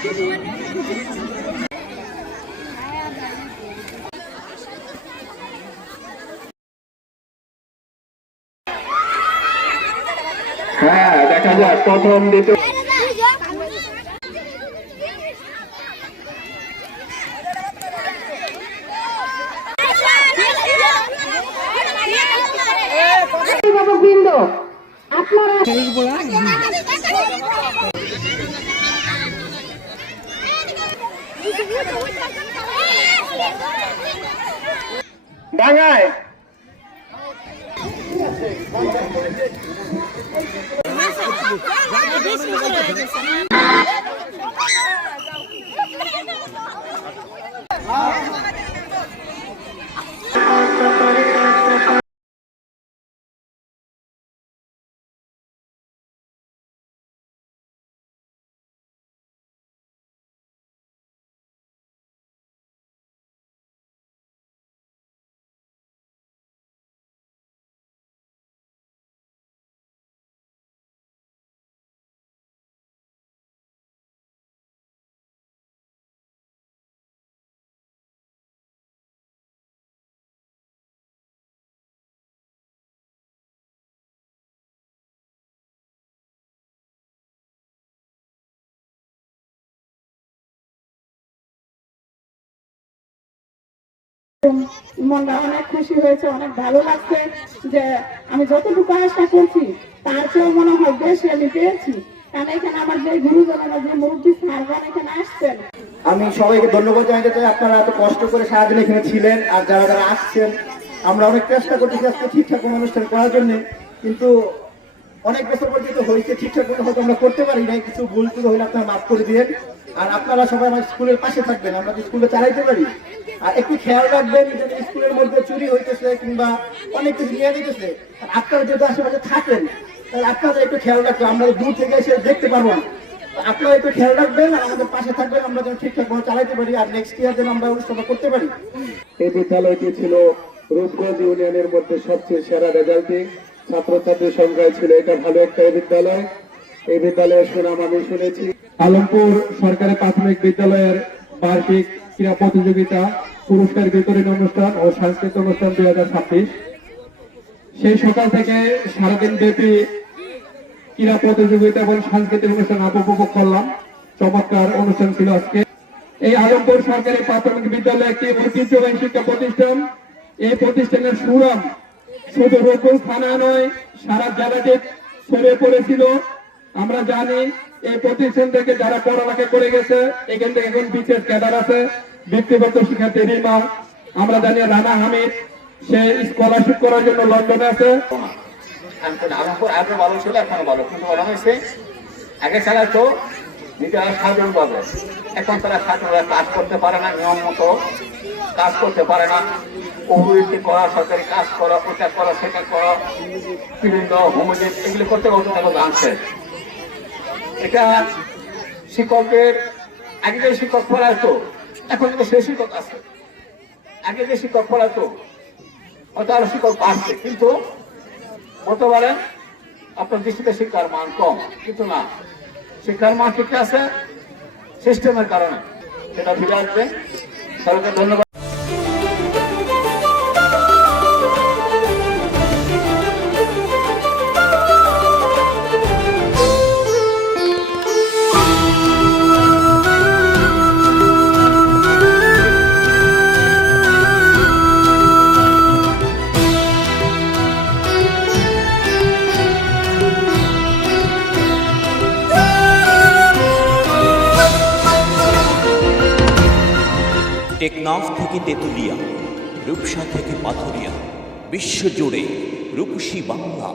হ্যাঁ, দেখা যাক প্রথম দ্বিতীয় ডাঙায় মনটা অনেক খুশি হয়েছে, অনেক ভালো লাগছে যে আমি যতটুকু আশা করছি তার চেয়েও মনে হয় বেশি আমি পেয়েছি। কারণ এখানে আমার যে গুরুজনেরা যে মুরব্বী স্যারগণ এখানে আসছেন, আমি সবাইকে ধন্যবাদ জানাতে চাই। আপনারা এত কষ্ট করে সারাদিন এখানে ছিলেন, আর যারা যারা আসছেন, আমরা অনেক চেষ্টা করতেছি আজকে ঠিকঠাক কোনো অনুষ্ঠান করার জন্য, কিন্তু অনেক বছর পর্যন্ত হয়েছে ঠিকঠাক করে হয়তো আমরা করতে পারি না। কিছু ভুল টুল হলে আপনারা মাফ করে দিবেন। আর আপনারা সবাই আমার স্কুলের পাশে থাকবেন, আমরা তো স্কুলে চালাইতে পারি। আর একটু খেয়াল রাখবেন যে স্কুলের মধ্যে চুরি হইতেছে কিংবা অনেক কিছু নিয়ে দিতেছে, আপনারা যেহেতু আশেপাশে থাকেন তাহলে আপনারা একটু খেয়াল রাখবেন। আমরা দূর থেকে এসে দেখতে পারবো না, আপনারা একটু খেয়াল রাখবেন আর আমাদের পাশে থাকবেন, আমরা যেন ঠিকঠাক ভাবে চালাইতে পারি আর নেক্সট ইয়ার যেন আমরা অনুষ্ঠানটা করতে পারি। এই বিদ্যালয়টি ছিল রূপগঞ্জ ইউনিয়নের মধ্যে সবচেয়ে সেরা রেজাল্টে, ছাত্রছাত্রীর সংখ্যায় ছিল এটা ভালো একটা বিদ্যালয়। এই বিদ্যালয়ের সুনাম আমি শুনেছি। আলমপুর সরকারি প্রাথমিক বিদ্যালয়ের বার্ষিক ক্রীড়া প্রতিযোগিতা, পুরস্কার বিতরণ অনুষ্ঠান ও সাংস্কৃতিক অনুষ্ঠান 2026, সেই সকাল থেকে সারাদিন ব্যাপী ক্রীড়া প্রতিযোগিতা এবং সাংস্কৃতিক অনুষ্ঠান উপভোগ করলাম। চমৎকার অনুষ্ঠান ছিল আজকে। এই আলমপুর সরকারি প্রাথমিক বিদ্যালয় একটি ঐতিহ্যবাহী শিক্ষা প্রতিষ্ঠান। এই প্রতিষ্ঠানের সুনাম শুধু রূপগঞ্জ থানা নয়, সারা জেলাতে ছড়িয়ে পড়েছিল। আমরা জানি এই প্রতিষ্ঠান থেকে যারা পড়ালেখা করে গেছে, এখান থেকে এখন বিশেষ ক্যাডার আছে, ব্যক্তিগত শিক্ষার্থী রিমা, আমরা জানি রানা হামিদ, সে স্কলারশিপ করার জন্য লন্ডনে আছে। আলমপুর আগে ভালো ছিল, এখনো ভালো, কিন্তু বলা হয়েছে আগে ছাড়া তো নিজেরা সাধারণ পাবে, এখন তারা ছাত্ররা কাজ করতে পারে না, নিয়ম মতো কাজ করতে পারে না। প্রবৃত্তি করা, সরকারি কাজ করা, ওটা করা, সেটা করা, বিভিন্ন হোমোজেন এগুলো করতে করতে তারা জানছে। এটা শিক্ষকের আগে যে শিক্ষক পড়াতো, এখন কিন্তু সে শিক্ষক আছে। আগে যে শিক্ষক পড়াতো হয়তো আরো শিক্ষক বাড়ছে, কিন্তু বলতে পারেন আপনার দৃষ্টিতে শিক্ষার মান কম, কিন্তু না, শিক্ষার মান ঠিক আছে সিস্টেমের কারণে। সেটা ফিরে আসবে। সবাইকে ধন্যবাদ। টেকনাফ থেকে তেঁতুলিয়া, রূপসা থেকে পাথুরিয়া, বিশ্বজুড়ে রূপসী বাংলা।